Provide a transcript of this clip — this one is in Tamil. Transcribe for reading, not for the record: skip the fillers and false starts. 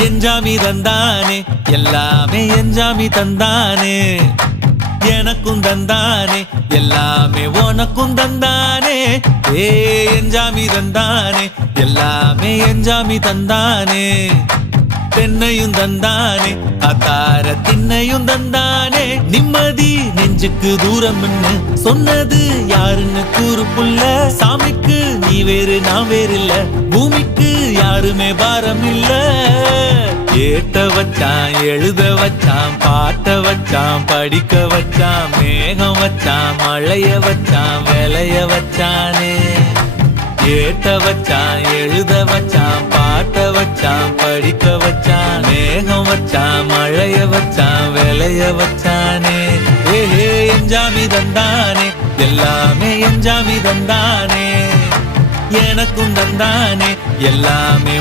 எஞ்சாமி தந்தானே எல்லாமே எஞ்சாமி தந்தானே எனக்கும் தந்தானே எல்லாமே உனக்கும் தந்தானே ஏ எஞ்சாமி தந்தானே எல்லாமே எஞ்சாமி தந்தானே தென்னையும் தந்தானே அத்தார திண்ணையும் தந்தானே நிம்மதி நெஞ்சுக்கு தூரம் சொன்னது யாருன்னு கூறு புள்ள சாமிக்கு நீ வேறு நான் வேறு இல்ல பூமிக்கு யாருமே பாரம் இல்ல ஏத்த வச்சான் எழுத வச்சான் பாட்ட வச்சான் படிக்க வச்சான் மேகம் வச்சான் மழைய வச்சான் விளைய வச்சானே ஏத்த வச்சான் எழுத வச்சான் பாட்ட வச்சான் படிக்க வச்சான் மேகம் வச்சான் மழைய வச்சான் விளைய வச்சானே ஏஹே எஞ்சாமி தந்தானே எல்லாமே எஞ்சாமி தந்தானே எனக்கும் தந்தானே எல்லாமே